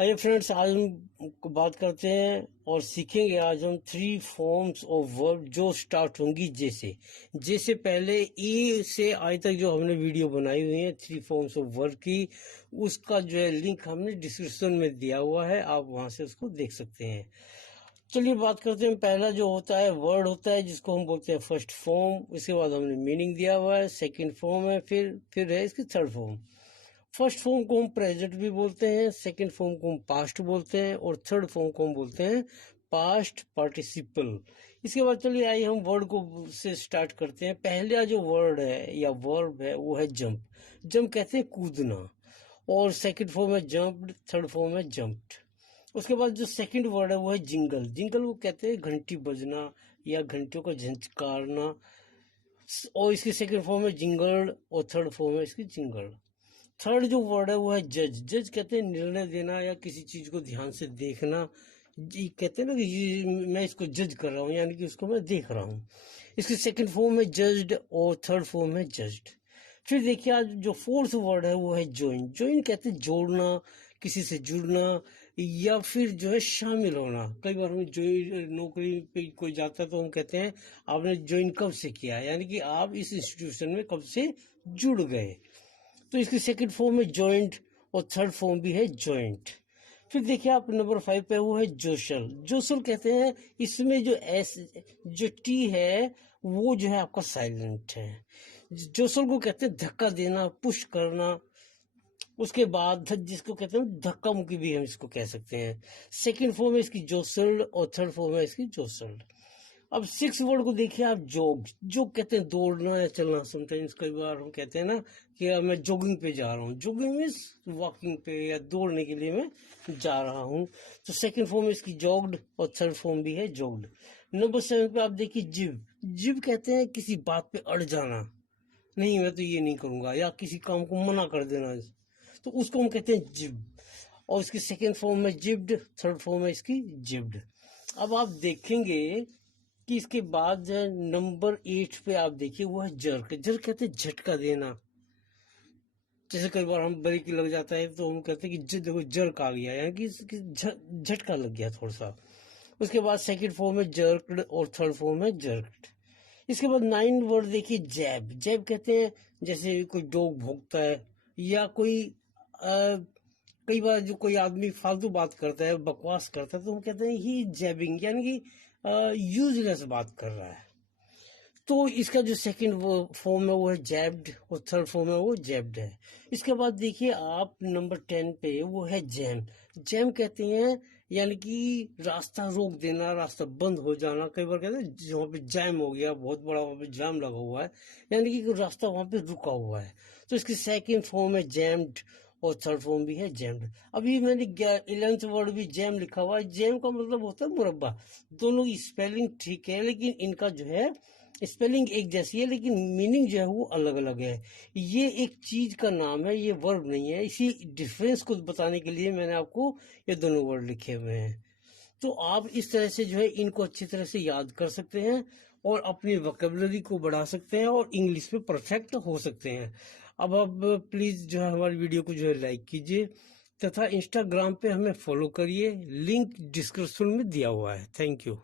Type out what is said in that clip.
Hi friends, आज हम बात करते हैं और सीखेंगे आज हम 3 फॉर्म्स ऑफ वर्ब जो स्टार्ट होंगी जैसे जैसे पहले ए से आई तक जो हमने वीडियो बनाई हुई है 3 फॉर्म्स ऑफ वर्ब की, उसका जो है लिंक हमने डिस्क्रिप्शन में दिया हुआ है, आप वहां से उसको देख सकते हैं। चलिए बात करते हैं। पहला जो होता है वर्ड होता है जिसको हम बोलते हैं फर्स्ट फॉर्म, उसके बाद हमने मीनिंग दिया हुआ है, सेकेंड फॉर्म है, फिर है इसकी थर्ड फॉर्म। फर्स्ट फॉर्म को हम प्रेजेंट भी बोलते हैं, सेकंड फॉर्म को हम पास्ट बोलते हैं और थर्ड फॉर्म को हम बोलते हैं पास्ट पार्टिसिपल। इसके बाद चलिए आइए हम वर्ड को से स्टार्ट करते हैं। पहला जो वर्ड है या वर्ब है वो है जंप। जंप कहते हैं कूदना, और सेकंड फॉर्म है जंप्ड, थर्ड फॉर्म है जंप्ड। उसके बाद जो सेकंड वर्ड है वो है जिंगल। जिंगल को कहते हैं घंटी बजना या घंटियों का झंझकारना, और इसकी सेकंड फॉर्म है जिंगल्ड और थर्ड फॉर्म है इसकी जिंगल्ड। थर्ड जो वर्ड है वो है जज। जज कहते हैं निर्णय देना या किसी चीज को ध्यान से देखना। जी कहते हैं ना कि मैं इसको जज कर रहा हूँ, यानी कि उसको मैं देख रहा हूँ। इसकी सेकंड फॉर्म है जज्ड और थर्ड फॉर्म है जज्ड। फिर देखिए आज जो फोर्थ वर्ड है वो है ज्वाइन। ज्वाइन कहते हैं जोड़ना, किसी से जुड़ना या फिर जो है शामिल होना। कई बार हम ज्वाइन नौकरी पे कोई जाता है तो हम कहते हैं आपने ज्वाइन कब से किया, यानी कि आप इस इंस्टीट्यूशन में कब से जुड़ गए। तो इसकी सेकंड फॉर्म है जॉइंट और थर्ड फॉर्म भी है जॉइंट। फिर देखिए आप नंबर 5 पे वो है जोशल। जोशल कहते हैं इसमें जो एस जो टी है वो जो है आपका साइलेंट है। जोशल को कहते हैं धक्का देना, पुश करना। उसके बाद जिसको कहते हैं धक्का मुक्की भी हम इसको कह सकते हैं। सेकंड फॉर्म है इसकी जोसल्ड और थर्ड फॉर्म है इसकी जोसल्ड। अब सिक्स वर्ड को देखिए आप जोग। जोग कहते हैं दौड़ना या चलना। समटाइम्स कई बार हम कहते हैं ना कि मैं जॉगिंग पे जा रहा हूँ। जॉगिंग मीन्स वॉकिंग पे या दौड़ने के लिए मैं जा रहा हूँ। तो सेकंड फॉर्म इसकी जॉग्ड और थर्ड फॉर्म भी है जॉग्ड। नंबर 7 पे आप देखिए जिव। जिव कहते हैं किसी बात पे अड़ जाना, नहीं मैं तो ये नहीं करूंगा, या किसी काम को मना कर देना, तो उसको हम कहते हैं जिव। और इसकी सेकेंड फॉर्म में जिब्ड, थर्ड फॉर्म है इसकी जिब्ड। अब आप देखेंगे कि इसके बाद नंबर 8 पे आप देखिए वो है जर्क। जर्क कहते हैं झटका देना। जैसे कई बार हम ब्रेक लग जाता है तो हम कहते हैं कि देखो जर्क आ गया, यानी कि झटका लग गया थोड़ा सा। उसके बाद सेकंड फॉर्म है जर्क्ड और थर्ड फॉर्म है जर्क्ड। इसके बाद 9 वर्ड देखिए जैब। जैब कहते हैं जैसे कोई डॉग भौंकता है या कोई कई बार जो कोई आदमी फालतू बात करता है, बकवास करता है, तो हम कहते हैं ही जैबिंग, यानी कि यूजलेस बात कर रहा है। तो इसका जो सेकंड फॉर्म है वो है जैब्ड और थर्ड फॉर्म है वो जैब्ड है। इसके बाद देखिए आप नंबर 10 पे वो है जैम। जैम कहते हैं यानी कि रास्ता रोक देना, रास्ता बंद हो जाना। कई बार कहते हैं जहाँ पे जैम हो गया, बहुत बड़ा वहां पे जाम लगा हुआ है, यानी कि रास्ता वहां पे रुका हुआ है। तो इसकी सेकंड फॉर्म है जैम्ड और थर्ड फॉर्म भी है जैम्ड। अभी मैंने 11th वर्ड भी जैम लिखा हुआ है। जैम का मतलब होता है मुरब्बा। दोनों की स्पेलिंग ठीक है लेकिन इनका जो है स्पेलिंग एक जैसी है लेकिन मीनिंग जो है वो अलग अलग है। ये एक चीज का नाम है, ये वर्ब नहीं है। इसी डिफरेंस को बताने के लिए मैंने आपको ये दोनों वर्ड लिखे हुए हैं। तो आप इस तरह से जो है इनको अच्छी तरह से याद कर सकते हैं और अपनी वोकेबलरी को बढ़ा सकते हैं और इंग्लिश में परफेक्ट हो सकते हैं। अब आप प्लीज जो है हमारी वीडियो को जो है लाइक कीजिए तथा इंस्टाग्राम पे हमें फॉलो करिए, लिंक डिस्क्रिप्शन में दिया हुआ है। Thank you.